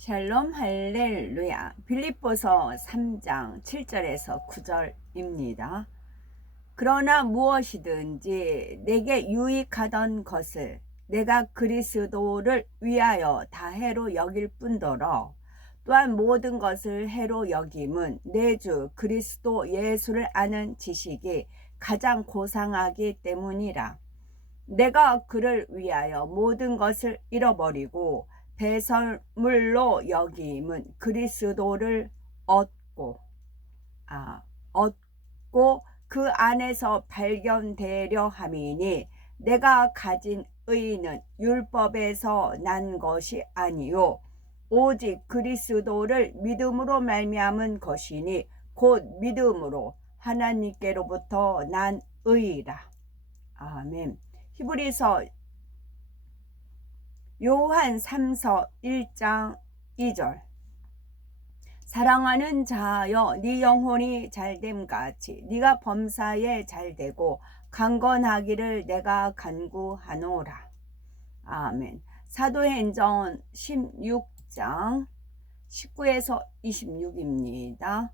샬롬 할렐루야. 빌립보서 3장 7절에서 9절입니다. 그러나 무엇이든지 내게 유익하던 것을 내가 그리스도를 위하여 다 해로 여길 뿐더러 또한 모든 것을 해로 여김은 내 주 그리스도 예수를 아는 지식이 가장 고상하기 때문이라. 내가 그를 위하여 모든 것을 잃어버리고 배설물로 여김은 그리스도를 얻고 그 안에서 발견되려 함이니 내가 가진 의는 율법에서 난 것이 아니요 오직 그리스도를 믿음으로 말미암은 것이니 곧 믿음으로 하나님께로부터 난 의라. 아멘. 히브리서 요한 3서 1장 2절. 사랑하는 자여 네 영혼이 잘됨같이 네가 범사에 잘되고 강건하기를 내가 간구하노라. 아멘. 사도행전 16장 19에서 26입니다.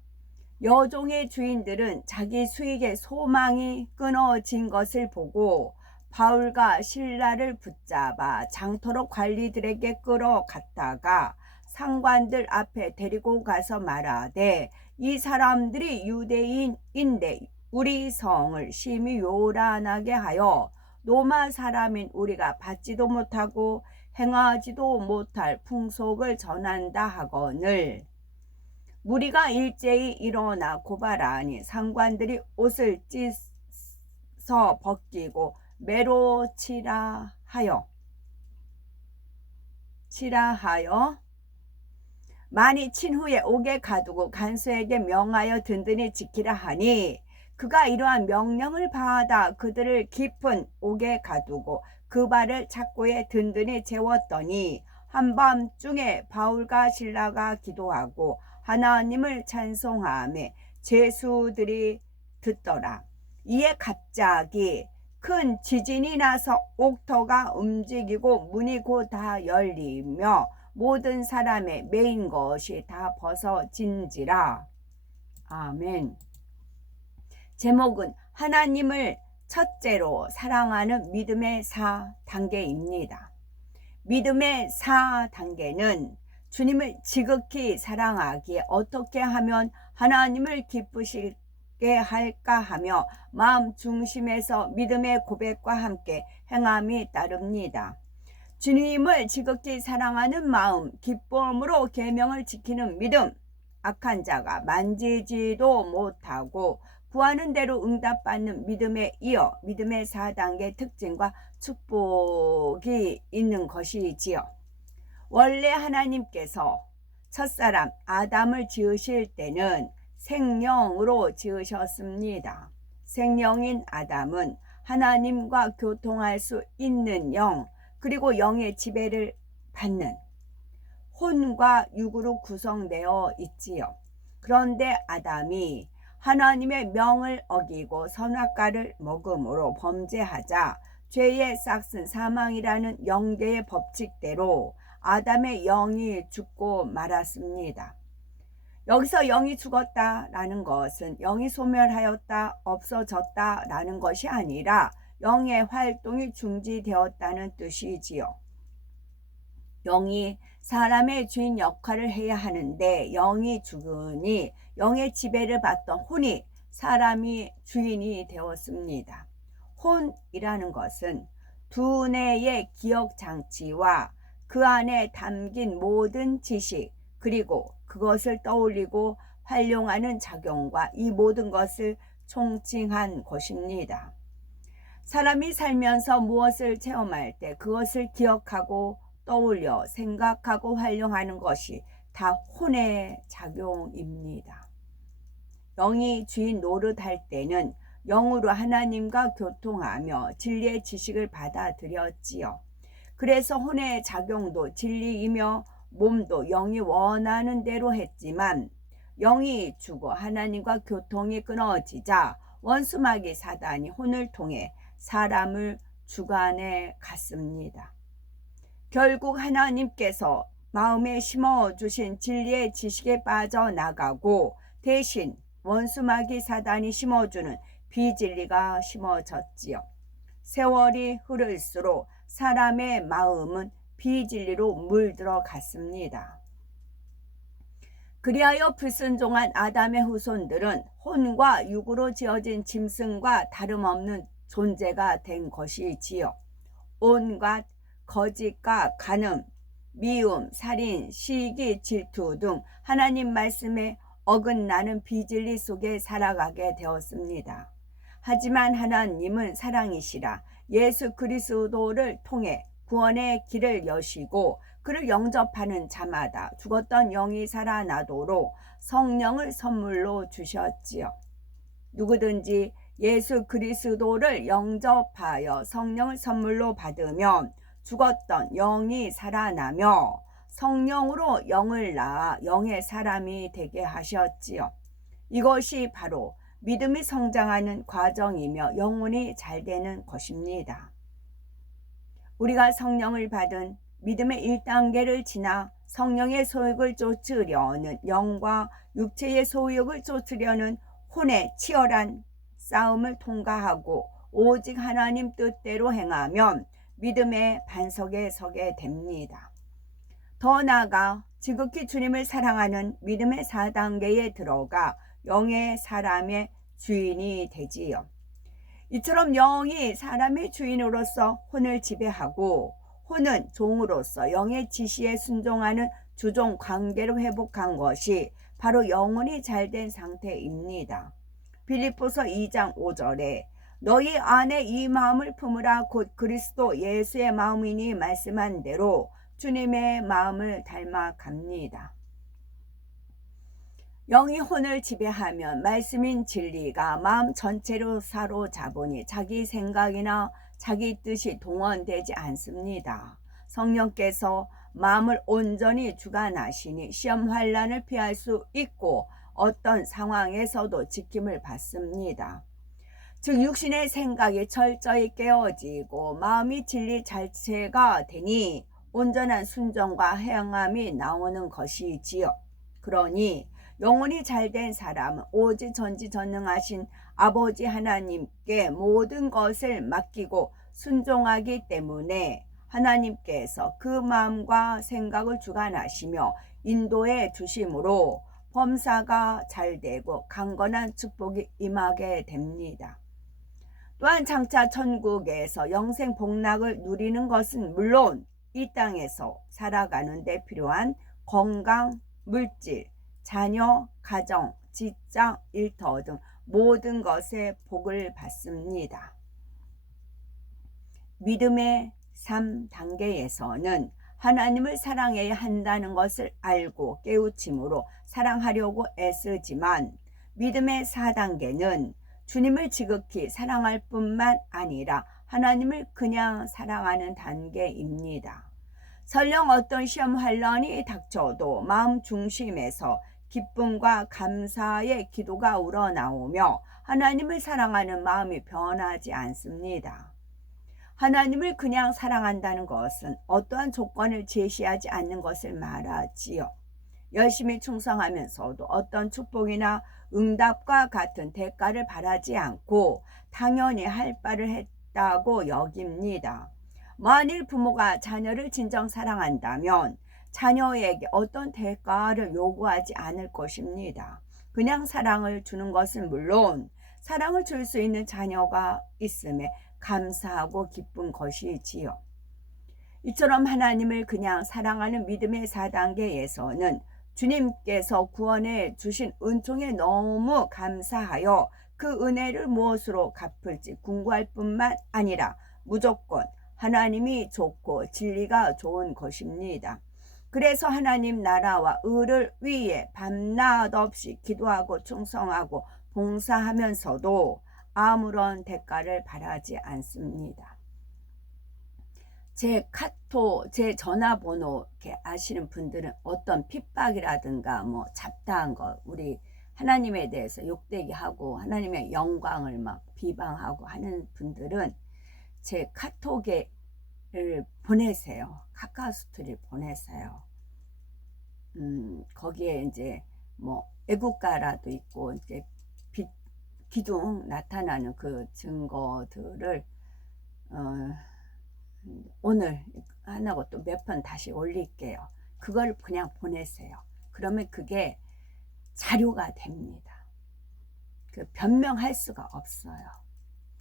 여종의 주인들은 자기 수익의 소망이 끊어진 것을 보고 바울과 실라를 붙잡아 장터로 관리들에게 끌어갔다가 상관들 앞에 데리고 가서 말하되 이 사람들이 유대인인데 우리 성을 심히 요란하게 하여 로마 사람인 우리가 받지도 못하고 행하지도 못할 풍속을 전한다 하거늘 무리가 일제히 일어나 고발하니 상관들이 옷을 찢어 벗기고 매로 칠하하여 많이 친 후에 옥에 가두고 간수에게 명하여 든든히 지키라 하니 그가 이러한 명령을 받아 그들을 깊은 옥에 가두고 그 발을 착고에 든든히 재웠더니 한밤중에 바울과 실라가 기도하고 하나님을 찬송하며 죄수들이 듣더라. 이에 갑자기 큰 지진이 나서 옥터가 움직이고 문이 곧 다 열리며 모든 사람의 매인 것이 다 벗어진지라. 아멘. 제목은 하나님을 첫째로 사랑하는 믿음의 4단계입니다. 믿음의 4단계는 주님을 지극히 사랑하기에 어떻게 하면 하나님을 기쁘시게 할까 하며 마음 중심에서 믿음의 고백과 함께 행함이 따릅니다. 주님을 지극히 사랑하는 마음, 기쁨으로 계명을 지키는 믿음, 악한 자가 만지지도 못하고 구하는 대로 응답받는 믿음에 이어 믿음의 4단계 특징과 축복이 있는 것이지요. 원래 하나님께서 첫사람 아담을 지으실 때는 생령으로 지으셨습니다. 생령인 아담은 하나님과 교통할 수 있는 영, 그리고 영의 지배를 받는 혼과 육으로 구성되어 있지요. 그런데 아담이 하나님의 명을 어기고 선악과를 먹음으로 범죄하자 죄의 싹슨 사망이라는 영계의 법칙대로 아담의 영이 죽고 말았습니다. 여기서 영이 죽었다라는 것은 영이 소멸하였다, 없어졌다라는 것이 아니라 영의 활동이 중지되었다는 뜻이지요. 영이 사람의 주인 역할을 해야 하는데 영이 죽으니 영의 지배를 받던 혼이 사람이 주인이 되었습니다. 혼이라는 것은 두뇌의 기억장치와 그 안에 담긴 모든 지식 그리고 그것을 떠올리고 활용하는 작용과 이 모든 것을 총칭한 것입니다. 사람이 살면서 무엇을 체험할 때 그것을 기억하고 떠올려 생각하고 활용하는 것이 다 혼의 작용입니다. 영이 주인 노릇할 때는 영으로 하나님과 교통하며 진리의 지식을 받아들였지요. 그래서 혼의 작용도 진리이며 몸도 영이 원하는 대로 했지만 영이 죽어 하나님과 교통이 끊어지자 원수마귀 사단이 혼을 통해 사람을 주관해 갔습니다. 결국 하나님께서 마음에 심어주신 진리의 지식에 빠져나가고 대신 원수마귀 사단이 심어주는 비진리가 심어졌지요. 세월이 흐를수록 사람의 마음은 비진리로 물들어 갔습니다. 그리하여 불순종한 아담의 후손들은 혼과 육으로 지어진 짐승과 다름없는 존재가 된 것이지요. 온갖 거짓과 간음, 미움, 살인, 시기, 질투 등 하나님 말씀에 어긋나는 비진리 속에 살아가게 되었습니다. 하지만 하나님은 사랑이시라 예수 그리스도를 통해 구원의 길을 여시고 그를 영접하는 자마다 죽었던 영이 살아나도록 성령을 선물로 주셨지요. 누구든지 예수 그리스도를 영접하여 성령을 선물로 받으면 죽었던 영이 살아나며 성령으로 영을 낳아 영의 사람이 되게 하셨지요. 이것이 바로 믿음이 성장하는 과정이며 영혼이 잘 되는 것입니다. 우리가 성령을 받은 믿음의 1단계를 지나 성령의 소욕을 쫓으려는 영과 육체의 소욕을 쫓으려는 혼의 치열한 싸움을 통과하고 오직 하나님 뜻대로 행하면 믿음의 반석에 서게 됩니다. 더 나아가 지극히 주님을 사랑하는 믿음의 4단계에 들어가 영의 사람의 주인이 되지요. 이처럼 영이 사람의 주인으로서 혼을 지배하고 혼은 종으로서 영의 지시에 순종하는 주종 관계로 회복한 것이 바로 영혼이 잘된 상태입니다. 빌립보서 2장 5절에 너희 안에 이 마음을 품으라 곧 그리스도 예수의 마음이니 말씀한 대로 주님의 마음을 닮아갑니다. 영이 혼을 지배하면 말씀인 진리가 마음 전체로 사로잡으니 자기 생각이나 자기 뜻이 동원되지 않습니다. 성령께서 마음을 온전히 주관하시니 시험 환난을 피할 수 있고 어떤 상황에서도 지킴을 받습니다. 즉 육신의 생각이 철저히 깨어지고 마음이 진리 자체가 되니 온전한 순종과 행함이 나오는 것이지요. 그러니 영혼이 잘된 사람은 오직 전지전능하신 아버지 하나님께 모든 것을 맡기고 순종하기 때문에 하나님께서 그 마음과 생각을 주관하시며 인도해 주심으로 범사가 잘되고 강건한 축복이 임하게 됩니다. 또한 장차 천국에서 영생 복락을 누리는 것은 물론 이 땅에서 살아가는 데 필요한 건강, 물질, 자녀, 가정, 직장, 일터 등 모든 것에 복을 받습니다. 믿음의 3단계에서는 하나님을 사랑해야 한다는 것을 알고 깨우침으로 사랑하려고 애쓰지만 믿음의 4단계는 주님을 지극히 사랑할 뿐만 아니라 하나님을 그냥 사랑하는 단계입니다. 설령 어떤 시험 환난이 닥쳐도 마음 중심에서 기쁨과 감사의 기도가 우러나오며 하나님을 사랑하는 마음이 변하지 않습니다. 하나님을 그냥 사랑한다는 것은 어떠한 조건을 제시하지 않는 것을 말하지요. 열심히 충성하면서도 어떤 축복이나 응답과 같은 대가를 바라지 않고 당연히 할 바를 했다고 여깁니다. 만일 부모가 자녀를 진정 사랑한다면 자녀에게 어떤 대가를 요구하지 않을 것입니다. 그냥 사랑을 주는 것은 물론 사랑을 줄 수 있는 자녀가 있음에 감사하고 기쁜 것이지요. 이처럼 하나님을 그냥 사랑하는 믿음의 4단계에서는 주님께서 구원해 주신 은총에 너무 감사하여 그 은혜를 무엇으로 갚을지 궁구할 뿐만 아니라 무조건 하나님이 좋고 진리가 좋은 것입니다. 그래서 하나님 나라와 의를 위해 밤낮 없이 기도하고 충성하고 봉사하면서도 아무런 대가를 바라지 않습니다. 제 카톡, 제 전화번호 이렇게 아시는 분들은 어떤 핍박이라든가 뭐 잡다한 거, 우리 하나님에 대해서 욕되게 하고 하나님의 영광을 막 비방하고 하는 분들은 제 카톡에 보내세요. 카카오스토리 보내세요. 거기에 이제 뭐 애국가라도 있고 이제 빛 기둥 나타나는 그 증거들을 어, 오늘 하나고 또 몇 편 다시 올릴게요. 그걸 그냥 보내세요. 그러면 그게 자료가 됩니다. 그 변명할 수가 없어요.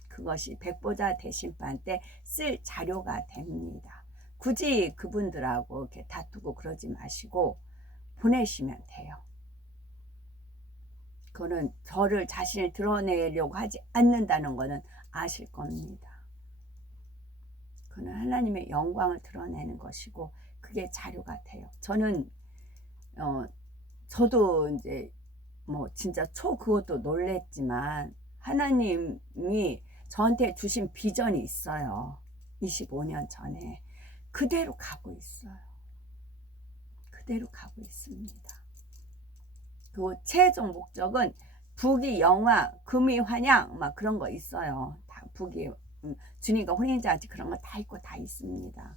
그것이 백보자 대심판 때 쓸 자료가 됩니다. 굳이 그분들하고 이렇게 다투고 그러지 마시고 보내시면 돼요. 그거는 저를 자신을 드러내려고 하지 않는다는 것은 아실 겁니다. 그는 하나님의 영광을 드러내는 것이고 그게 자료가 돼요. 저는 저도 이제 뭐 진짜 그것도 놀랬지만 하나님이 저한테 주신 비전이 있어요. 25년 전에 그대로 가고 있어요. 그대로 가고 있습니다. 그 최종 목적은 부귀 영화 금이 환양 막 그런 거 있어요. 다 부귀 주님과 혼인잔치 그런 거 다 있고 다 있습니다.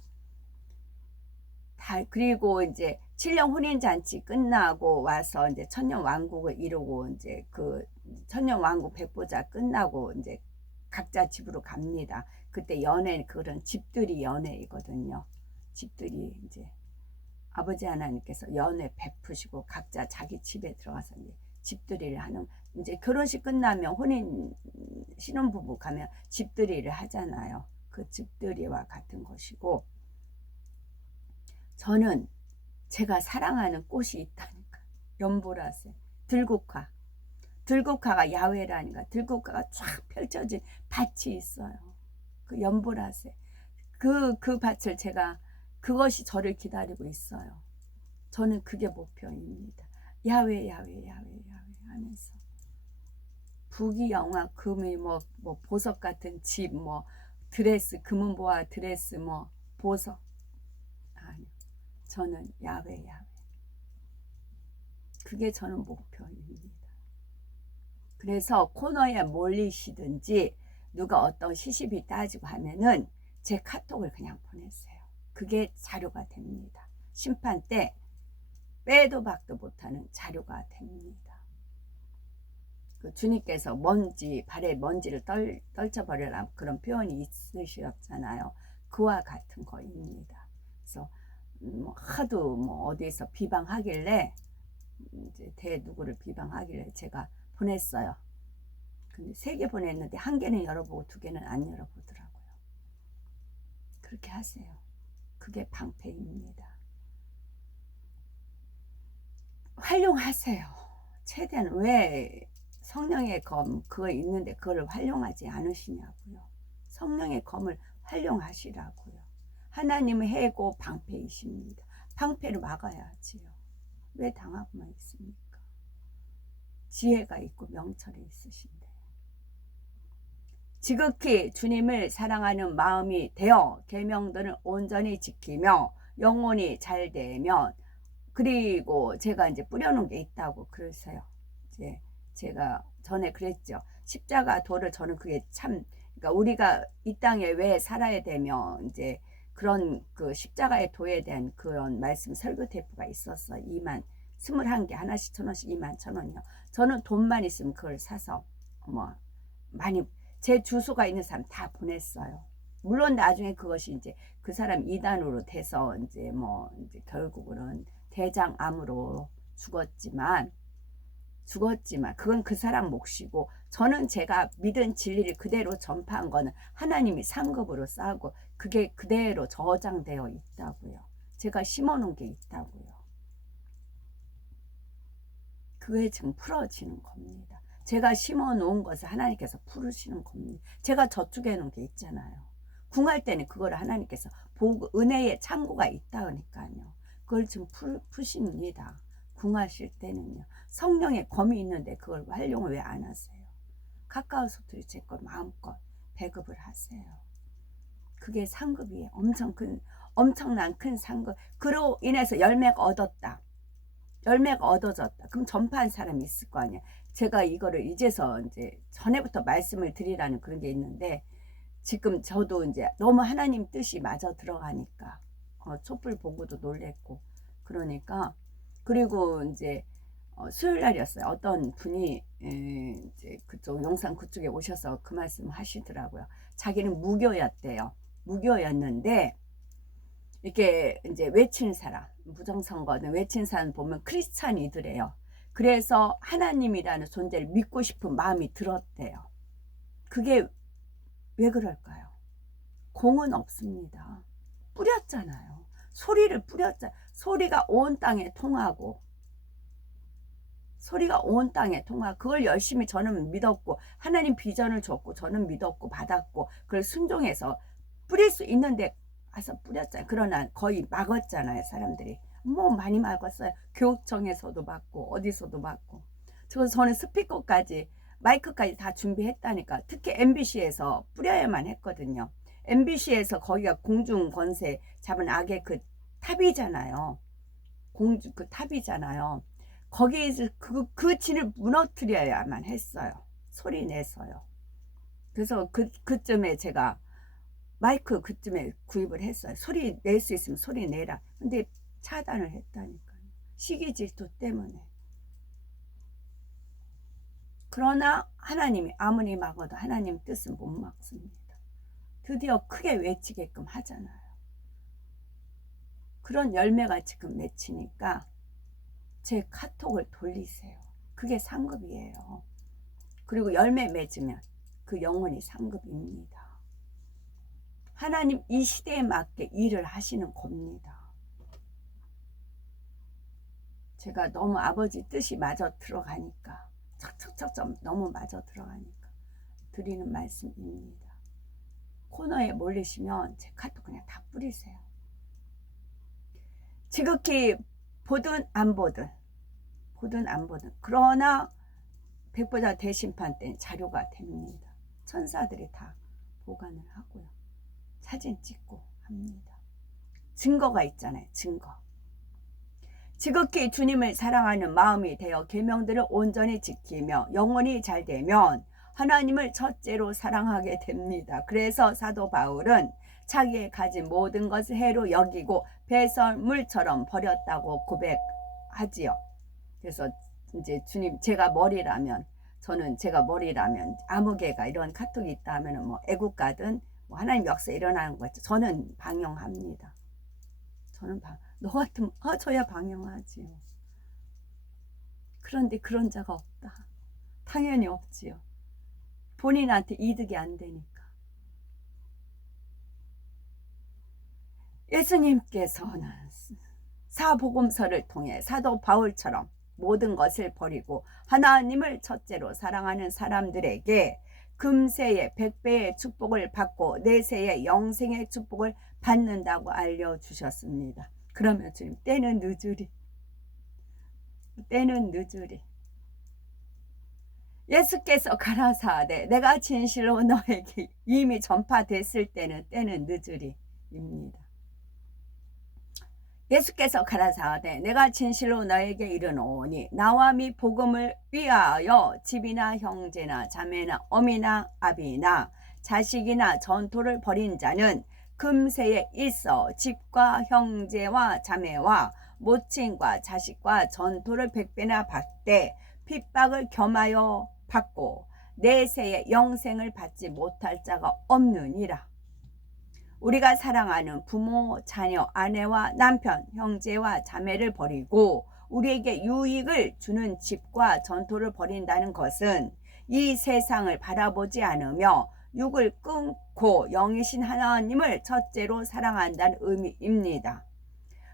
다 그리고 이제 7년 혼인잔치 끝나고 와서 이제 천년왕국을 이루고 이제 그 천년왕국 백보자 끝나고 이제 각자 집으로 갑니다. 그때 연애 그런 집들이 연애이거든요. 집들이 이제 아버지 하나님께서 연애 베푸시고 각자 자기 집에 들어가서 이제 집들이를 하는 이제 결혼식 끝나면 혼인 신혼부부 가면 집들이를 하잖아요. 그 집들이와 같은 것이고 저는 제가 사랑하는 꽃이 있다니까. 연보라색 들국화가 야외라니까. 들국화가 쫙 펼쳐진 밭이 있어요. 그 연보라색 그 밭을 제가 그것이 저를 기다리고 있어요. 저는 그게 목표입니다. 야외 하면서 부귀영화 금이 뭐 보석 같은 집 뭐 드레스 금은보화 드레스 뭐 보석 아니요. 저는 야외 그게 저는 목표입니다. 그래서 코너에 몰리시든지 누가 어떤 시시비 따지고 하면은 제 카톡을 그냥 보내세요. 그게 자료가 됩니다. 심판 때 빼도 박도 못하는 자료가 됩니다. 그 주님께서 발에 먼지를 떨쳐버려라 그런 표현이 있으셨잖아요. 그와 같은 거입니다. 그래서 하도 어디에서 비방하길래 이제 누구를 비방하길래 제가 보냈어요. 근데 3개 보냈는데 1개는 열어보고 2개는 안 열어보더라고요. 그렇게 하세요. 그게 방패입니다. 활용하세요. 최대한 왜 성령의 검 그거 있는데 그걸 활용하지 않으시냐고요. 성령의 검을 활용하시라고요. 하나님은 해고 방패이십니다. 방패를 막아야지요. 왜 당하고만 있습니까? 지혜가 있고 명철이 있으신데 지극히 주님을 사랑하는 마음이 되어 계명들을 온전히 지키며 영혼이 잘 되면 그리고 제가 이제 뿌려놓은 게 있다고 그러세요. 이제 제가 전에 그랬죠. 십자가 도를 저는 그게 참 그러니까 우리가 이 땅에 왜 살아야 되며 이제 그런 그 십자가의 도에 대한 그런 말씀 설교 테이프가 있었어. 21개 하나씩 1,000원씩 21,000원이요. 저는 돈만 있으면 그걸 사서 뭐 많이 제 주소가 있는 사람 다 보냈어요. 물론 나중에 그것이 이제 그 사람 이단으로 돼서 이제 이제 결국은 대장암으로 죽었지만 그건 그 사람 몫이고 저는 제가 믿은 진리를 그대로 전파한 거는 하나님이 상급으로 쌓고 그게 그대로 저장되어 있다고요. 제가 심어놓은 게 있다고요. 그게 지금 풀어지는 겁니다. 제가 심어놓은 것을 하나님께서 풀으시는 겁니다. 제가 저축해 놓은 게 있잖아요. 궁할 때는 그걸 하나님께서 보고 은혜의 창고가 있다니까요. 그걸 지금 푸십니다. 궁하실 때는요. 성령의 검이 있는데 그걸 활용을 왜 안 하세요? 카카오소트리 제 걸 마음껏 배급을 하세요. 그게 상급이에요. 엄청난 큰 상급. 그로 인해서 열매가 얻어졌다. 그럼 전파한 사람이 있을 거 아니야. 제가 이거를 이제서 이제 전에부터 말씀을 드리라는 그런 게 있는데 지금 저도 이제 너무 하나님 뜻이 맞아 들어가니까 촛불 보고도 놀랬고 그러니까 그리고 이제 수요일 날이었어요. 어떤 분이 이제 그쪽 용산 그쪽에 오셔서 그 말씀 하시더라고요. 자기는 무교였대요. 무교였는데 이렇게 이제 외치는 사람, 부정선거는 외치는 사람 보면 크리스찬이더래요. 그래서 하나님이라는 존재를 믿고 싶은 마음이 들었대요. 그게 왜 그럴까요? 공은 없습니다. 뿌렸잖아요. 소리를 뿌렸잖아요. 소리가 온 땅에 통하고, 소리가 온 땅에 통하고, 그걸 열심히 저는 믿었고, 하나님 비전을 줬고, 저는 믿었고, 받았고, 그걸 순종해서 뿌릴 수 있는데 가서 뿌렸잖아요. 그러나 거의 막았잖아요, 사람들이. 뭐 많이 막았어요. 교육청에서도 막고, 어디서도 막고. 저는 스피커까지, 마이크까지 다 준비했다니까. 특히 MBC에서 뿌려야만 했거든요. MBC에서 거기가 공중 권세 잡은 악의 그 탑이잖아요. 공주 그 탑이잖아요. 거기에서 그 진을 무너뜨려야만 했어요. 소리 내서요. 그래서 그쯤에 제가 마이크 그쯤에 구입을 했어요. 소리 낼 수 있으면 소리 내라. 근데 차단을 했다니까요. 시기 질투 때문에. 그러나 하나님이 아무리 막아도 하나님 뜻은 못 막습니다. 드디어 크게 외치게끔 하잖아요. 그런 열매가 지금 맺히니까 제 카톡을 돌리세요. 그게 상급이에요. 그리고 열매 맺으면 그 영혼이 상급입니다. 하나님 이 시대에 맞게 일을 하시는 겁니다. 제가 너무 아버지 뜻이 마저 들어가니까 척척척척 너무 마저 들어가니까 드리는 말씀입니다. 코너에 몰리시면 제 카톡 그냥 다 뿌리세요. 지극히 보든 안 보든 그러나 백보자 대심판 때는 자료가 됩니다. 천사들이 다 보관을 하고요. 사진 찍고 합니다. 증거가 있잖아요. 증거. 지극히 주님을 사랑하는 마음이 되어 계명들을 온전히 지키며 영혼이 잘 되면 하나님을 첫째로 사랑하게 됩니다. 그래서 사도 바울은 자기의 가진 모든 것을 해로 여기고 배설물처럼 버렸다고 고백하지요. 그래서 이제 주님 제가 머리라면 아무개가 이런 카톡이 있다 하면은 뭐 애국가든 뭐 하나님 역사 일어나는 거 있죠. 저는 방영합니다. 너 같으면 저야 방영하지요. 그런데 그런 자가 없다. 당연히 없지요. 본인한테 이득이 안 되니까. 예수님께서는 사복음서를 통해 사도 바울처럼 모든 것을 버리고 하나님을 첫째로 사랑하는 사람들에게 금세의 100배의 축복을 받고 내세의 영생의 축복을 받는다고 알려주셨습니다. 그러면 주님 때는 늦으리. 예수께서 가라사대 내가 진실로 너에게 이미 전파됐을 때는 늦으리입니다. 예수께서 가라사대 내가 진실로 너에게 이르노니 나와 미 복음을 위하여 집이나 형제나 자매나 어미나 아비나 자식이나 전토를 벌인 자는 금세에 있어 집과 형제와 자매와 모친과 자식과 전토를 100배나 받되 핍박을 겸하여 받고 내세에 영생을 받지 못할 자가 없느니라. 우리가 사랑하는 부모, 자녀, 아내와 남편, 형제와 자매를 버리고 우리에게 유익을 주는 집과 전토를 버린다는 것은 이 세상을 바라보지 않으며 육을 끊고 영이신 하나님을 첫째로 사랑한다는 의미입니다.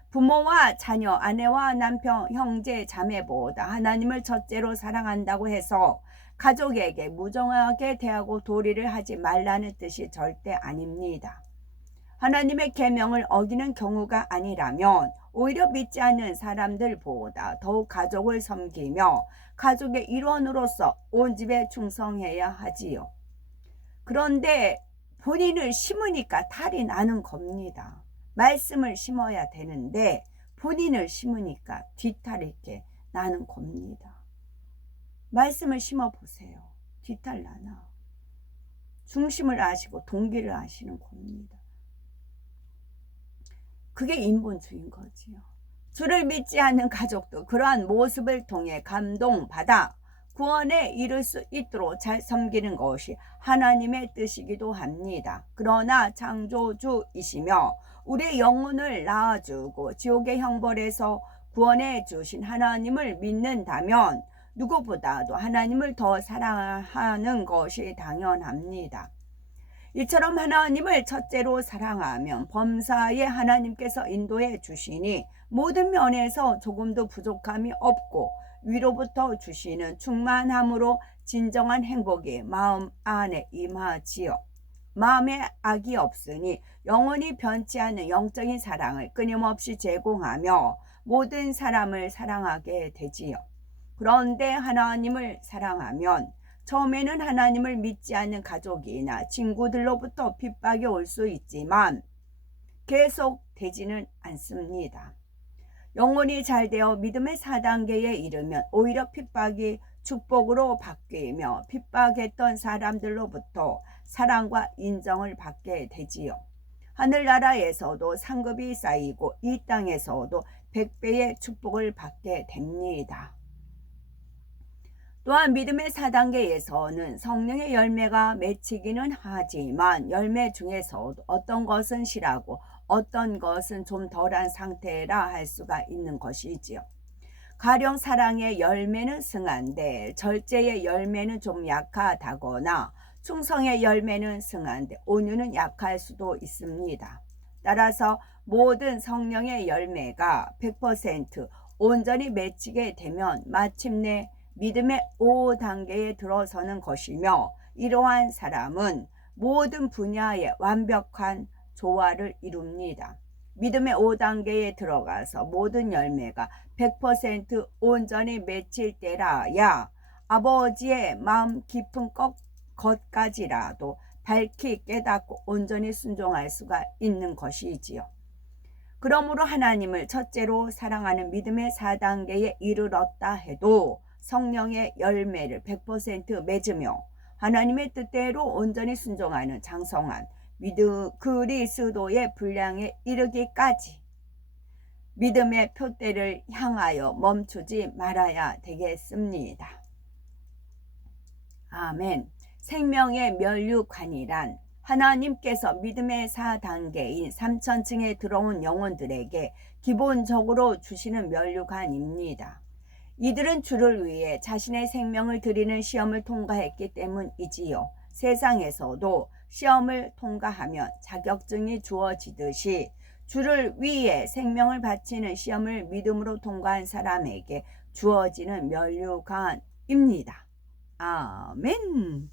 부모와 자녀, 아내와 남편, 형제, 자매보다 하나님을 첫째로 사랑한다고 해서 가족에게 무정하게 대하고 도리를 하지 말라는 뜻이 절대 아닙니다. 하나님의 계명을 어기는 경우가 아니라면 오히려 믿지 않는 사람들보다 더욱 가족을 섬기며 가족의 일원으로서 온 집에 충성해야 하지요. 그런데 본인을 심으니까 탈이 나는 겁니다. 말씀을 심어야 되는데 본인을 심으니까 뒤탈이 이렇게 나는 겁니다. 말씀을 심어보세요. 뒤탈 나나. 중심을 아시고 동기를 아시는 겁니다. 그게 인본주의인 거지요. 주를 믿지 않는 가족도 그러한 모습을 통해 감동받아 구원에 이를 수 있도록 잘 섬기는 것이 하나님의 뜻이기도 합니다. 그러나 창조주이시며 우리의 영혼을 낳아주고 지옥의 형벌에서 구원해 주신 하나님을 믿는다면 누구보다도 하나님을 더 사랑하는 것이 당연합니다. 이처럼 하나님을 첫째로 사랑하면 범사에 하나님께서 인도해 주시니 모든 면에서 조금도 부족함이 없고 위로부터 주시는 충만함으로 진정한 행복이 마음 안에 임하지요. 마음에 악이 없으니 영원히 변치 않는 영적인 사랑을 끊임없이 제공하며 모든 사람을 사랑하게 되지요. 그런데 하나님을 사랑하면 처음에는 하나님을 믿지 않는 가족이나 친구들로부터 핍박이 올 수 있지만 계속 되지는 않습니다. 영혼이 잘 되어 믿음의 4단계에 이르면 오히려 핍박이 축복으로 바뀌며 핍박했던 사람들로부터 사랑과 인정을 받게 되지요. 하늘나라에서도 상급이 쌓이고 이 땅에서도 100배의 축복을 받게 됩니다. 또한 믿음의 4단계에서는 성령의 열매가 맺히기는 하지만 열매 중에서도 어떤 것은 실하고 어떤 것은 좀 덜한 상태라 할 수가 있는 것이지요. 가령 사랑의 열매는 승한데 절제의 열매는 좀 약하다거나 충성의 열매는 승한데 온유는 약할 수도 있습니다. 따라서 모든 성령의 열매가 100% 온전히 맺히게 되면 마침내 믿음의 5단계에 들어서는 것이며 이러한 사람은 모든 분야에 완벽한 조화를 이룹니다. 믿음의 5단계에 들어가서 모든 열매가 100% 온전히 맺힐 때라야 아버지의 마음 깊은 것까지라도 밝히 깨닫고 온전히 순종할 수가 있는 것이지요. 그러므로 하나님을 첫째로 사랑하는 믿음의 4단계에 이르렀다 해도 성령의 열매를 100% 맺으며 하나님의 뜻대로 온전히 순종하는 장성한 그리스도의 분량에 이르기까지 믿음의 표대를 향하여 멈추지 말아야 되겠습니다. 아멘. 생명의 면류관이란 하나님께서 믿음의 4단계인 3천층에 들어온 영혼들에게 기본적으로 주시는 면류관입니다. 이들은 주를 위해 자신의 생명을 드리는 시험을 통과했기 때문이지요. 세상에서도 시험을 통과하면 자격증이 주어지듯이 주를 위해 생명을 바치는 시험을 믿음으로 통과한 사람에게 주어지는 면류관입니다. 아멘.